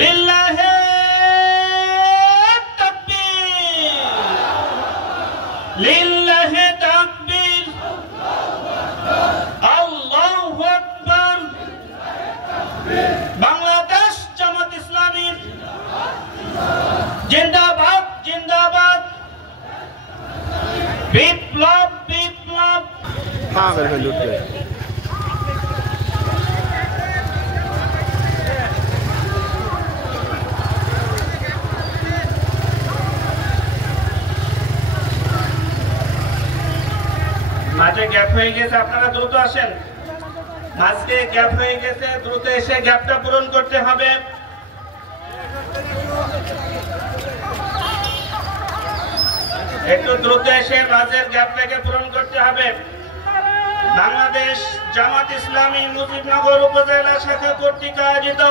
লিল্লাহে তাকবীর, লিল্লাহে তাকবীর, আল্লাহু আকবার। বাংলাদেশ জামাত ইসলামী জিন্দাবাদ, জিন্দাবাদ। বিপ্লব, বিপ্লব। মাঝে গ্যাপ হয়ে গেছে, আপনারা দ্রুত আসেন। মাঝে গ্যাপ হয়ে গেছে, দ্রুত এসে গ্যাপটা পূরণ করতে হবে। একটু দ্রুত এসে মাঝের গ্যাপটাকে পূরণ করতে হবে। বাংলাদেশ জামাত ইসলামী মুজিবনগর উপজেলা শাখা কর্তৃক আয়োজিত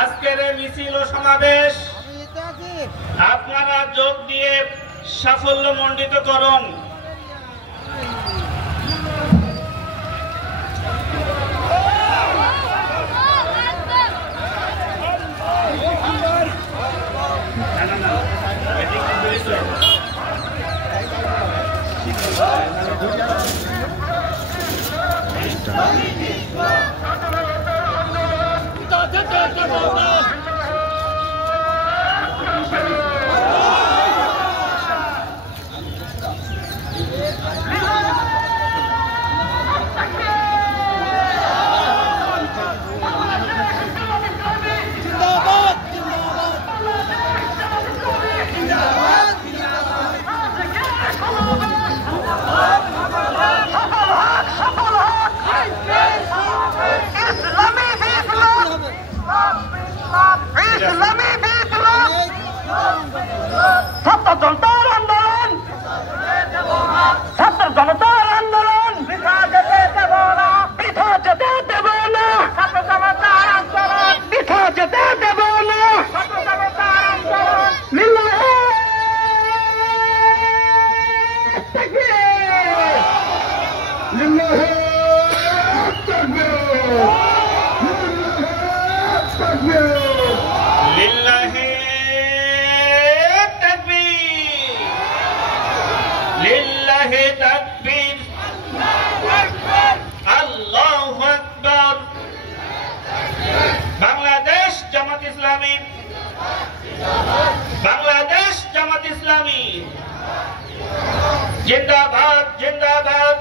আজকের মিছিল ও সমাবেশ আপনারা যোগ দিয়ে সাফল্যমণ্ডিত করুন। ছাত্র জনতার আন্দোলন, ছাত্র জনতার আন্দোলন বৃথা যেতে দেব না, বৃথা যেতে দেব না। ছাত্র জনতার আন্দোলন বৃথা যেতে দেব না, ছাত্র জনতার আন্দোলন। লিল্লাহে তাকবীর, লিল্লাহে তাকবীর, লিল্লাহে লিল্লাহে তাকবীর, আল্লাহু আকবার। বাংলাদেশ জামাত ইসলামী, বাংলাদেশ জামাত ইসলামী জিন্দাবাদ, জিন্দাবাদ।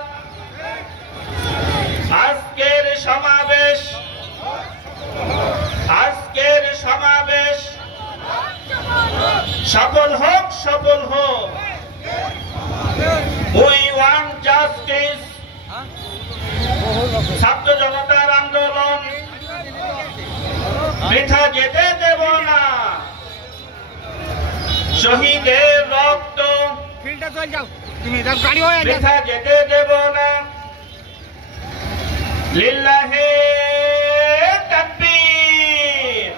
আজকের সমাবেশ, আজকের সমাবেশ সফল হোক, সফল হোক। We want justice. ছাত্র জনতার আন্দোলন বৃথা যেতে দেব না, শহীদের রক্ত বৃথা যেতে দেব না। লিল্লাহে তাকবীর।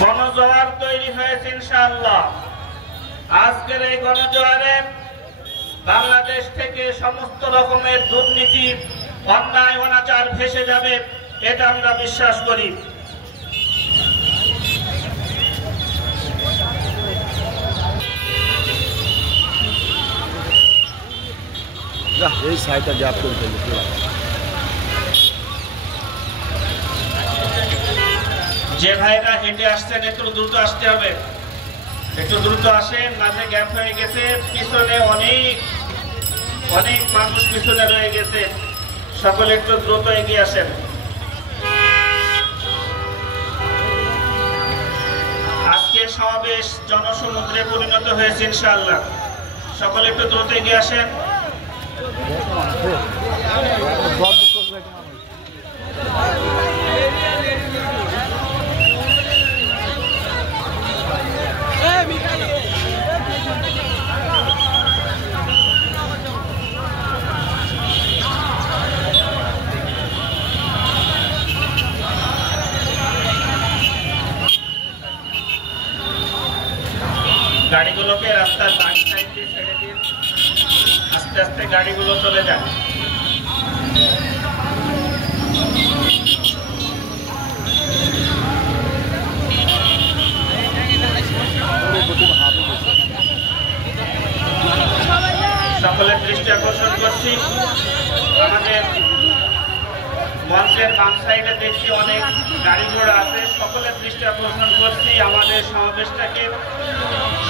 গণজোয়ার তৈরি হয়েছে ইনশাআল্লাহ। আজকের এই গণজোয়ারে বাংলাদেশ থেকে সমস্ত রকমের দুর্নীতি, অন্যায়, অনাচার ভেসে যাবে, এটা আমরা বিশ্বাস করি। এই সাইডটা জাপ করে ফেলবে। যে ভাইরা হেঁটে আসছেন একটু দ্রুত আসতে হবে, একটু দ্রুত আসেন। মাঝে গ্যাপ হয়ে গেছে, পিছনে অনেক অনেক মানুষ পিছনে রয়ে গেছে, সকলে একটু দ্রুত এগিয়ে আসেন। আজকের সমাবেশ জনসমুদ্রে পরিণত হয়েছে ইনশাআল্লাহ। সকলে একটু দ্রুত এগিয়ে আসেন। গাড়িগুলোকে রাস্তার বাম সাইড দিয়ে ছেড়ে দিন, আস্তে আস্তে গাড়িগুলো চলে যান। সকলের দৃষ্টি আকর্ষণ করছি, আমাদের মঞ্চের বাম সাইডে দেখছি অনেক গাড়ি ঘোড়া আছে। সকলের দৃষ্টি আকর্ষণ করছি, আমাদের সমাবেশটাকে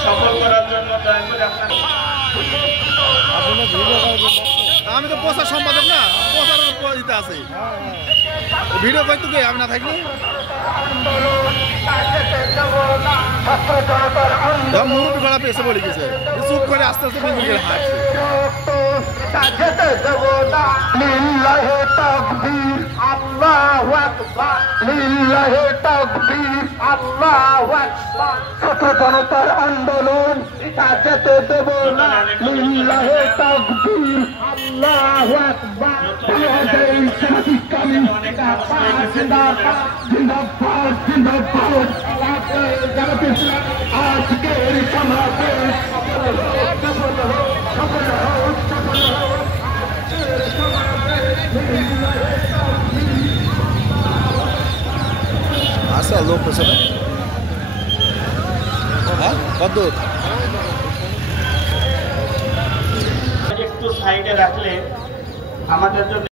সফল করার জন্য দয়া করে আপনার। আমি তো প্রচার সম্পাদক না, প্রচার দিতে আছে ভিডিও করতে কে আমি না থাকলে মুরব্বী ভাড়া পেয়েছে বলে গেছে, চুপ করে আস্তে আস্তে হাঁটছে। ছোট জনতার আন্দোলন এটা যেতে দেব না। লিল্লাহে তাকবীর, আল্লাহু আকবার। আজকের সমাবেশ আচ্ছা লোক আছে না, হ্যাঁ কত একটু সাইডে রাখলে আমাদের জন্য